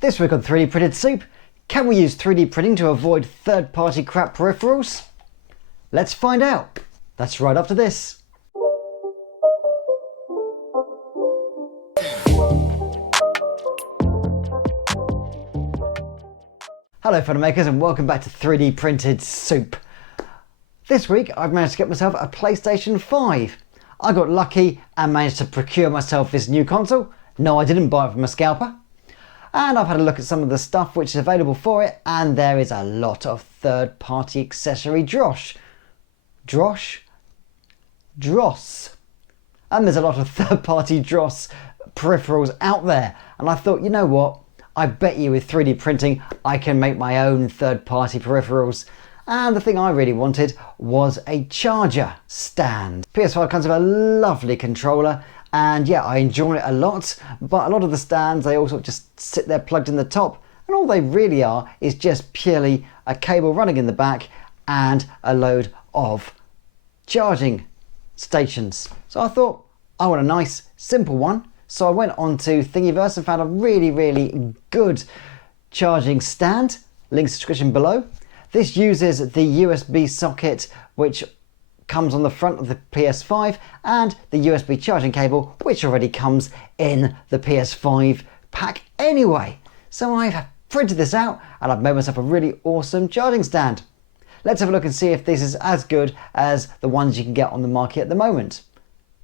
This week on 3D Printed Soup, can we use 3D printing to avoid third-party crap peripherals? Let's find out. That's right after this. Hello photo makers and welcome back to 3D Printed Soup. This week I've managed to get myself a PlayStation 5. I got lucky and managed to procure myself this new console. No, I didn't buy it from a scalper. And I've had a look at some of the stuff which is available for it, and there is a lot of third-party accessory dross. And there's a lot of third-party dross peripherals out there. And I thought, you know what? I bet you with 3D printing, I can make my own third-party peripherals. And the thing I really wanted was a charger stand. PS5 comes with a lovely controller. And yeah, I enjoy it a lot, but a lot of the stands, they also just sit there plugged in the top, and all they really are is just purely a cable running in the back and a load of charging stations. So I thought, I want a nice, simple one. So I went on to Thingiverse and found a really good charging stand. Links in the description below. This uses the USB socket, which comes on the front of the PS5, and the USB charging cable, which already comes in the PS5 pack anyway. So I've printed this out and I've made myself a really awesome charging stand. Let's have a look and see if this is as good as the ones you can get on the market at the moment.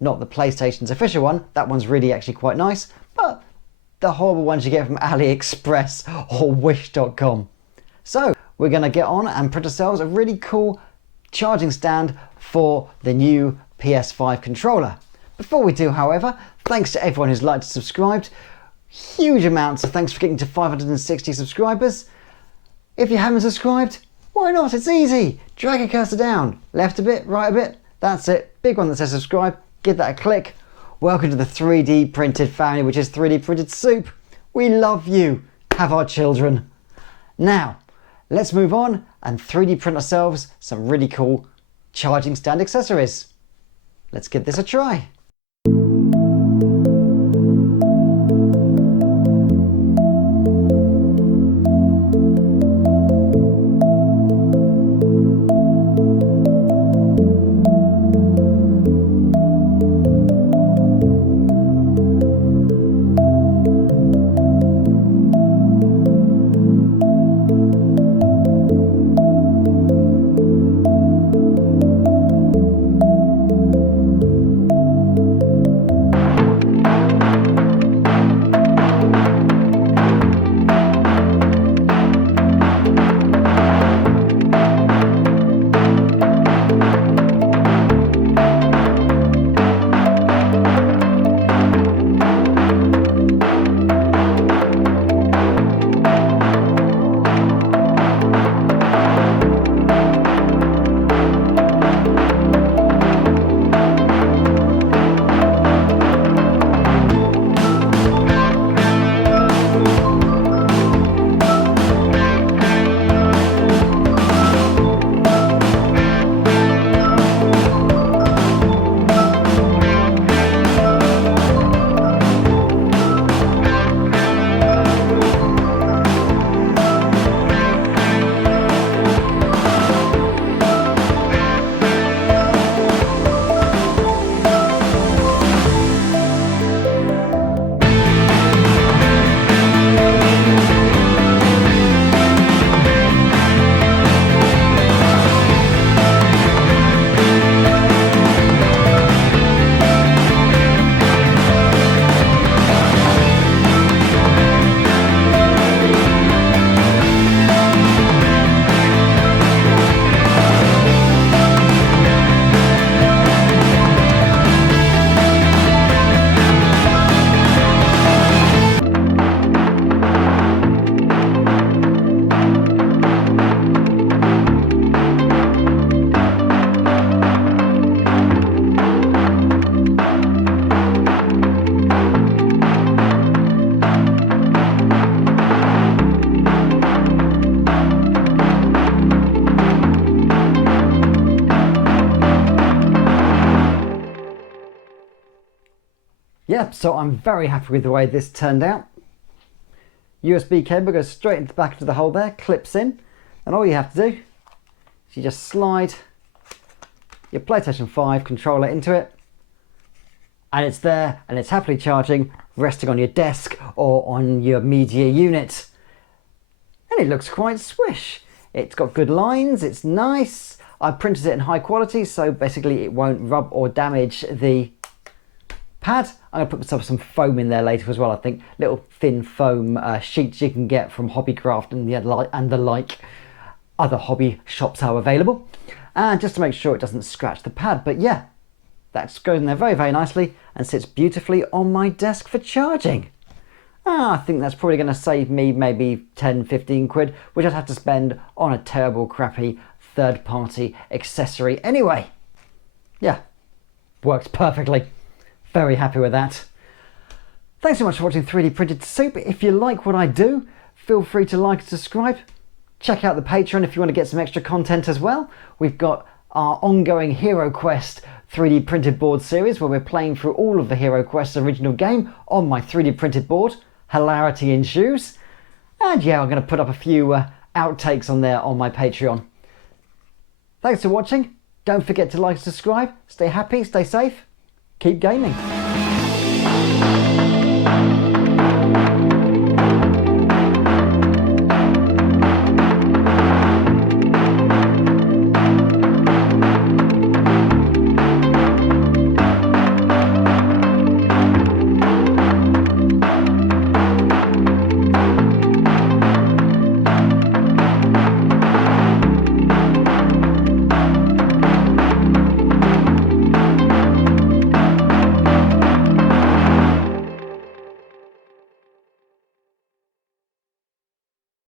Not the PlayStation's official one, that one's really actually quite nice, but the horrible ones you get from AliExpress or Wish.com. So we're going to get on and print ourselves a really cool charging stand for the new PS5 controller. Before we do, however, thanks to everyone who's liked and subscribed. Huge amounts of thanks for getting to 560 subscribers. If you haven't subscribed, why not? It's easy. Drag your cursor down, left a bit, right a bit. That's it. Big one that says subscribe. Give that a click. Welcome to the 3D printed family, which is 3D Printed Soup. We love you. Have our children. Now, let's move on and 3D print ourselves some really cool charging stand accessories. Let's give this a try. Yeah, so I'm very happy with the way this turned out. USB cable goes straight into the back of the hole there, clips in, and all you have to do is you just slide your PlayStation 5 controller into it, and it's there, and it's happily charging, resting on your desk or on your media unit. And it looks quite swish. It's got good lines, it's nice. I printed it in high quality, so basically it won't rub or damage the pad. I'm going to put myself some foam in there later as well, I think. Little thin foam sheets you can get from Hobbycraft and the like. Other hobby shops are available. And just to make sure it doesn't scratch the pad. But yeah, that goes in there very, very nicely and sits beautifully on my desk for charging. I think that's probably going to save me maybe 10-15 quid, which I'd have to spend on a terrible, crappy third-party accessory anyway. Yeah, works perfectly. Very happy with that. Thanks so much for watching 3D Printed Soup. If you like what I do, feel free to like and subscribe. Check out the Patreon if you want to get some extra content as well. We've got our ongoing Hero Quest 3D printed board series where we're playing through all of the Hero Quest's original game on my 3D printed board. Hilarity ensues. And yeah, I'm going to put up a few outtakes on there on my Patreon. Thanks for watching. Don't forget to like and subscribe. Stay happy, stay safe, keep gaming.